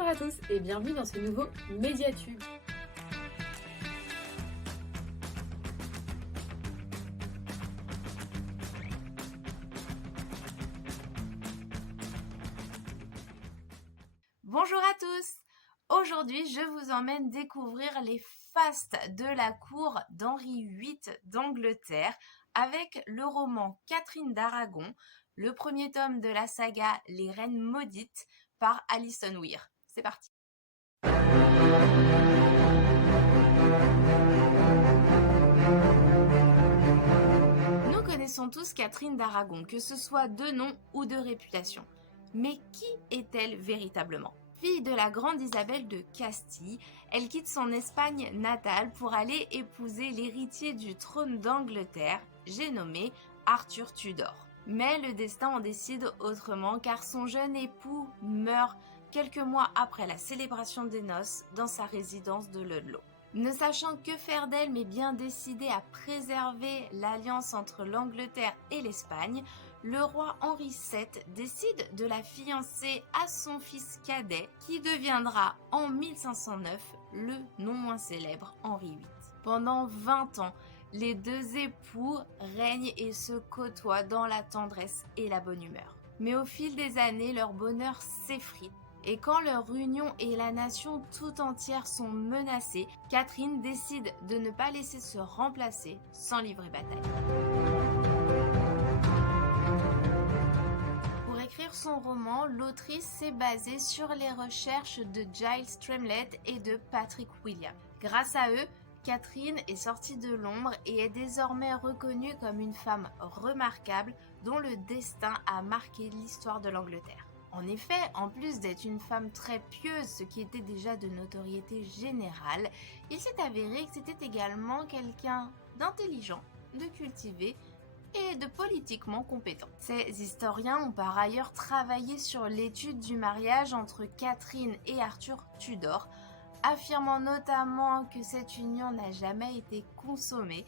Bonjour à tous et bienvenue dans ce nouveau Médiatube. Bonjour à tous! Aujourd'hui, je vous emmène découvrir les fastes de la cour d'Henri VIII d'Angleterre avec le roman Catherine d'Aragon, le premier tome de la saga Les Reines Maudites par Alison Weir. C'est parti! Nous connaissons tous Catherine d'Aragon, que ce soit de nom ou de réputation. Mais qui est-elle véritablement ? Fille de la grande Isabelle de Castille, elle quitte son Espagne natale pour aller épouser l'héritier du trône d'Angleterre, j'ai nommé Arthur Tudor. Mais le destin en décide autrement car son jeune époux meurt quelques mois après la célébration des noces dans sa résidence de Ludlow. Ne sachant que faire d'elle mais bien décidé à préserver l'alliance entre l'Angleterre et l'Espagne, le roi Henri VII décide de la fiancer à son fils cadet qui deviendra en 1509 le non moins célèbre Henri VIII. Pendant 20 ans, les deux époux règnent et se côtoient dans la tendresse et la bonne humeur. Mais au fil des années, leur bonheur s'effrite. Et quand leur union et la nation tout entière sont menacées, Catherine décide de ne pas laisser se remplacer sans livrer bataille. Pour écrire son roman, l'autrice s'est basée sur les recherches de Giles Tremlett et de Patrick William. Grâce à eux, Catherine est sortie de l'ombre et est désormais reconnue comme une femme remarquable dont le destin a marqué l'histoire de l'Angleterre. En effet, en plus d'être une femme très pieuse, ce qui était déjà de notoriété générale, il s'est avéré que c'était également quelqu'un d'intelligent, de cultivé et de politiquement compétent. Ces historiens ont par ailleurs travaillé sur l'étude du mariage entre Catherine et Arthur Tudor, affirmant notamment que cette union n'a jamais été consommée,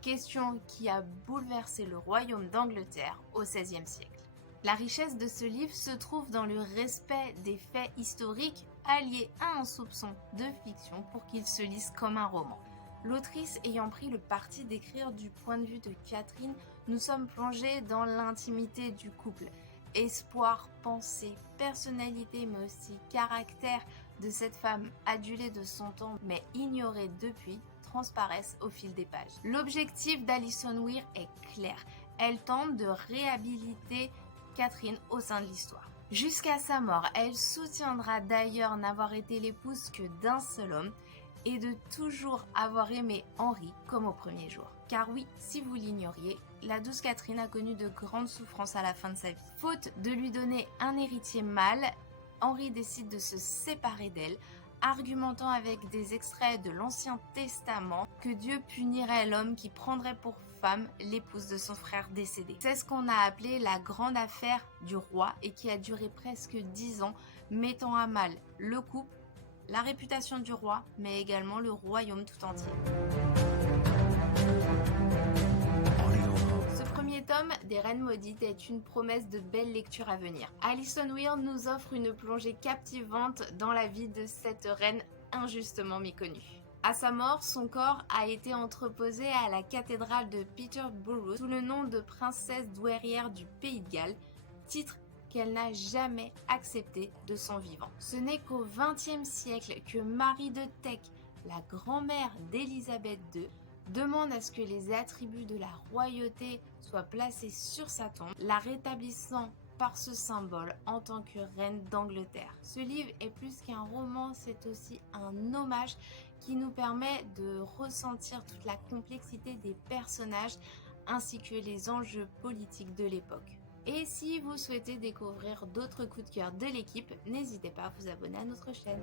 question qui a bouleversé le royaume d'Angleterre au XVIe siècle. La richesse de ce livre se trouve dans le respect des faits historiques alliés à un soupçon de fiction pour qu'il se lise comme un roman. L'autrice ayant pris le parti d'écrire du point de vue de Catherine, nous sommes plongés dans l'intimité du couple. Espoir, pensée, personnalité mais aussi caractère de cette femme adulée de son temps mais ignorée depuis transparaissent au fil des pages. L'objectif d'Alison Weir est clair. Elle tente de réhabiliter Catherine au sein de l'histoire. Jusqu'à sa mort, elle soutiendra d'ailleurs n'avoir été l'épouse que d'un seul homme et de toujours avoir aimé Henri comme au premier jour. Car oui, si vous l'ignoriez, la douce Catherine a connu de grandes souffrances à la fin de sa vie. Faute de lui donner un héritier mâle, Henri décide de se séparer d'elle, argumentant avec des extraits de l'Ancien Testament que Dieu punirait l'homme qui prendrait pour femme l'épouse de son frère décédé. C'est ce qu'on a appelé la grande affaire du roi et qui a duré presque 10 ans, mettant à mal le couple, la réputation du roi, mais également le royaume tout entier. Ce premier tome des Reines Maudites est une promesse de belles lectures à venir. Alison Weir nous offre une plongée captivante dans la vie de cette reine injustement méconnue. À sa mort, son corps a été entreposé à la cathédrale de Peterborough sous le nom de princesse douairière du Pays de Galles, titre qu'elle n'a jamais accepté de son vivant. Ce n'est qu'au XXe siècle que Marie de Teck, la grand-mère d'Élisabeth II, demande à ce que les attributs de la royauté soient placés sur sa tombe, la rétablissant par ce symbole en tant que reine d'Angleterre. Ce livre est plus qu'un roman, c'est aussi un hommage qui nous permet de ressentir toute la complexité des personnages ainsi que les enjeux politiques de l'époque. Et si vous souhaitez découvrir d'autres coups de cœur de l'équipe, n'hésitez pas à vous abonner à notre chaîne.